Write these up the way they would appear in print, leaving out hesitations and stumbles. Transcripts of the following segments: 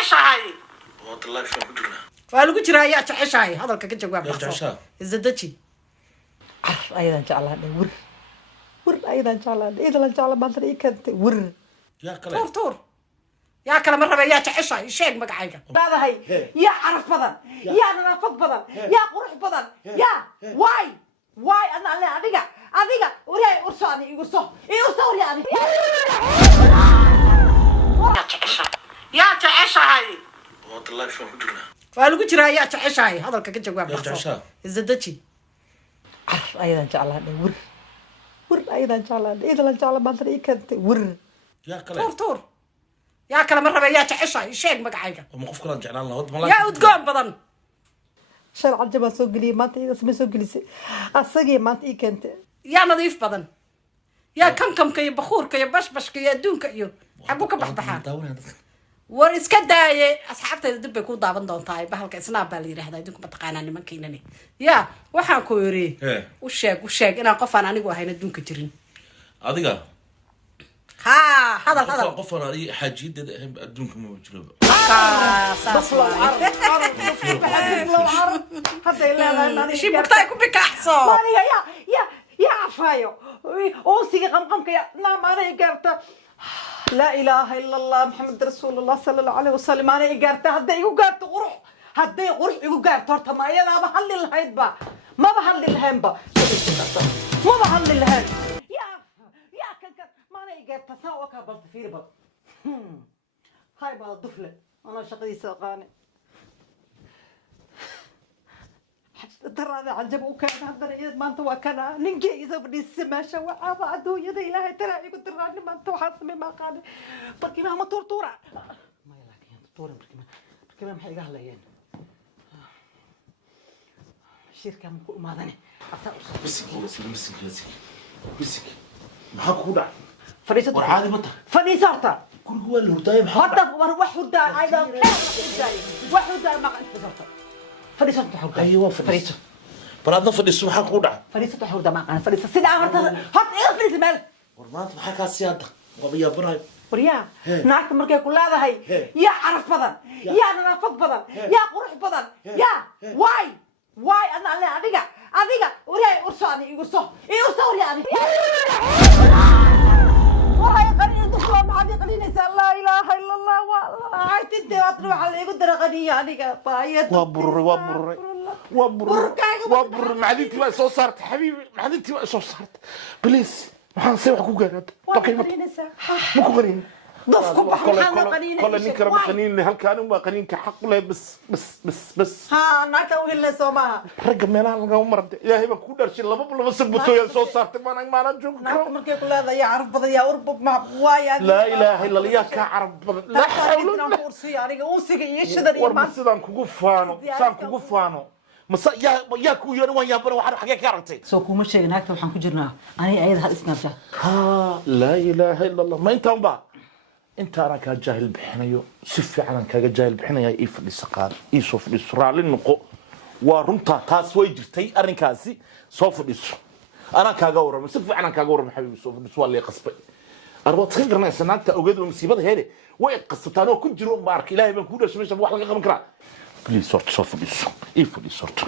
jeceshahay والله شو كجرنا waa lagu jiraa yaa jeceshahay hadalka ka jawaab jeceshahay isdaji aydan jeclaanay wir aydan jeclaanay idan jecla maanta ii kantay wir يا كلام tur yaa kala ma raba yaa jeceshahay sheeg magacayga baadahay yaa caraf badan yaa nadaafad badan yaa qurux badan yaa waay ana adiga wariay ursaani igu soo wariyaani yaa jeceshahay والله شو كجرنا waa lagu jiraa yaa jeceshahay hadalka ka jawaab jeceshahay isdaji aydan jeclaanay wir aydan jeclaanay idan jecla maanta ii kantay wir يا كلام tur yaa kala ma raba yaa jeceshahay sheeg magacayga ومقف كلام جعلنا الله yaa udgoon badan sharci jaba soo galiyay maanta ida sama soo galisay asagii maanta ii kantay yaa nadiif badan yaa kamkamka iyo bakuurka iyo bashbashka iyo adduunka iyo xagu ka baxbaxaan war iska daaye asxaabtayda dib bay ku daaban doontaa bahalka isnaab baa la yiraahdaa idinku mataqaanaa nimankiinani yaa waxaan ku yiri u sheeg inaan qofaan anigu ahayn adduunka jirin adiga hadal qofaan ari xaajiyadeeda ahayn adduunka ma jiro hadda ilaa shibugtay ku bikaxso يا عفايو أوصي قمقمك يا نعم أنا إجارته لا إله إلا الله محمد رسول الله صلى الله عليه وسلم أنا إجارته هدا يقارته قروح هدا يقروح يقارته تما يلا بحل الهيد با ما بحل الهين با ما بحل الهين يا كك ما أنا إجارته سوا كبرت فيه با هاي با الطفلة أنا شقي ساقاني ترى هذا عجب وكان هذا ما أنت وكان ننجي إذا بدي السماشة وعابا عدو يدي إلهي ترى يقول ترى ما أنت وحاسمي ما قال بركي ما طورة ما يلاك يا طورة بركي ما محيقها لين شركة من ما ذني مسك maxaa ku dhacay فريسة وعادي متى فريسة كل هو اللي هدايم حتى واحد أيضا واحد ما قلت فريسة حودا ايوه فريسة برادنا فريسة maxaa ku dhacay فريسة حودا ما قال فريسة سيدا عمرت حط إيه فريسة مال warmaanta maxaa ka siyaada qabiya baray وريا نعرف مركي كل هذا هي يا عرف بدن يا نافق بدن يا قروح بدن يا واي أنا أديك وريا أرساني يقصه ورياني وهاي قليل دخل مع هذه قليل نسأل لا إله إلا الله والله عايت أنت وأطلع على يقدر غني عليك بايت وابر معدتي بقى سو صارت حبيبي معدتي بقى سو صارت بليز waxaan say wax ku gaarad وقليل ma ku qarin ضفكم بحال قليل كل ninka ma qaniin halkaan waa qaniinka xaq u leh bas ها ناتا ولا سوما ragga meelaha laga marday ilaahay baa ku dharshay laba sabuto yaa soo saartay maana joog ناتا مركي كل هذا يا عرف بدن يا أربب مع وايا لا اله الا الله ka carab لا حول ولا قوة يعني أوسق يشدر war sidaan kugu faano masa yaa ku yeeran waan yaaban waxaan xagee ka aragtay soo kuma sheegin hagta waxaan ku jirnaa ani ayada hal isnaabta la ilaha illa allah ma intaan ba intaan ka jaahil bixinayo si fiican kaaga jaahil bixinaya ii fadhiisa qaar ii soo fadhiiso raali noqo waa runta taas way jirtay arrinkaasi soo fadhiiso ana kaaga waramo si fiican kaaga waramo xabiibi soo fadhiiso waa la qasbay arbaad ka garanaysa naagta ogeed musiibada heede way qasabtaan oo ku jiro mark ilaahay baan ku dhashay meesha wax laga qaban karaa بليز صوت فديسو اي فديسو صوت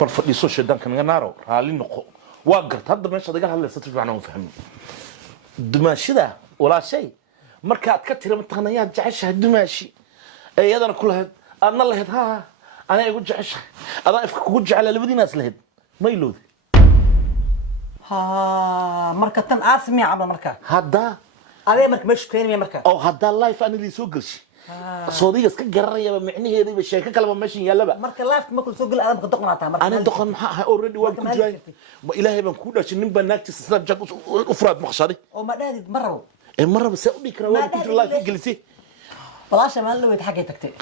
بل فديسو شدان كان نارو رالي نقو واقرت هذا ماشي دغه هل ستف انا فهم دماشيدا ولا شيء marka ka tira mataqaanaya jeceshahay dumaashi ayadana kulahayd adna lahayd ha ana igu jeceshahay adaa ifka kugu jecel labadiinaas lahayd ma iloodi ha marka tan aasmi cabo marka hadda adee marka meesha keenay marka oo hadda life ana li soo galshay صديق اسك جرّيا بمعنيه هذي بالشيء كلام ماشي يلا بقى مركل لايف ما كل سوق الأدم كدقنا عتها أنا دقن محا أوريدي وأنا كنت جاي إلهي بنكون عشان نبى ناكتي سناب جاك أفراد مخشري أو ما نادي مرة مرة بس أقول لك رواه كنت لايف إنجليزي بلاش ما له يتحكي تكتي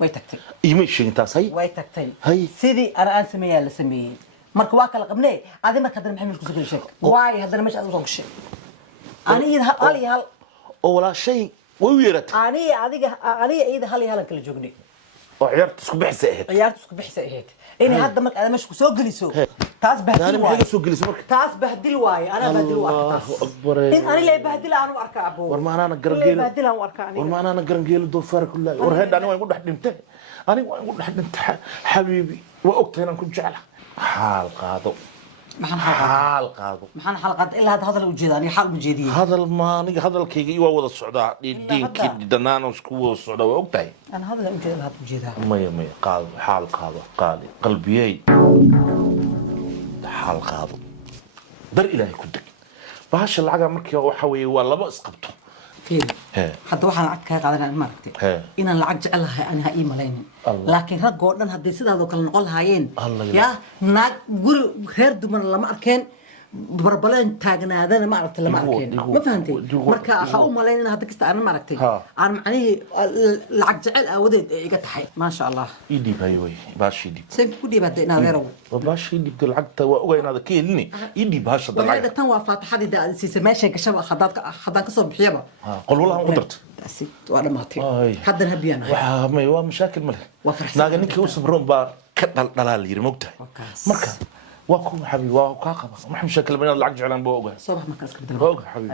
ويتكتي يمشي أنت صحيح ويتكتي هاي سيدي أنا أنسميه اللي سميه مرك واكل قبلي هذا ما كدر محمد كل سوق الشيء واي هذا مش أزوج شيء أنا يذهب علي ولا شيء ويرت أنا إذا هالي هلا كل جوجني وعيارت اسكو بحس اهد عيارت اسكو بحس اهد اني هذا مرك انا مش سو غليسو تاس بهدل انا واي ما سو جلس مرك تاس بهدل واي انا بهدل واي الله اكبر ان انا اللي بهدل انا اركع ابو ورما انا اللي قرنقيل بهدل انا اركع ورما انا قرنقيل دوفار كلها ورهد انا وين قد دنت انا وين قد دنت حبيبي واوقتي انا كنت جعله حال قادو حال قادو maxaan xalqad ilaa hadda hadal u jeedaan iyo xal u jeediyay هذا الماني هذا الكيجي ووضع السعوداء دين كيد دنانا وسكو السعوداء وقتها ana hadal u jeedaan hadda u jeedaa مية قال حال قادو قالي قلبي حال قادو در إلهي كدك بهاش العجا مركي وحوي ولا بقى اسقبته fiir ها hadda waxaan lacag ka qaadanaa ma aragtay ها inaan lacag jecelahay aan ha ii malaynin laakiin rag oo dhan hadday sidaadoo kale noqon lahaayeen yaa naag guri reer dumar lama arkeen barbaleen taagnaadana ma aragtay lama arkeen ma fahantay marka waxa u malayn in hadda kasta aan ma aragtay aan macnihii lacag jecel aawadeed ay iga tahay maasha allah يدي باي وي باش يدي seen ku dhibaatay inaad erow باش يدي بدل العقد وين هذا كيلني يدي باش waxay العقد dhatan waa faataxadii daad siisay meeshay gashaba haddaan ka soo bixiyaba قل والله قدرت taasi waa dhamaatay Ay. haddana habiyaan ahay waxa may waa mashakil male وفرحسن. naaga ninkii u sabroon baa ka dhalaal yiri mogtahay Wakaas. marka waa ku xabiib waa ka qaba ma mashakil baan lacag jeclaan boo ogaa soo bax markaas ka bedel boo ogaa xabiib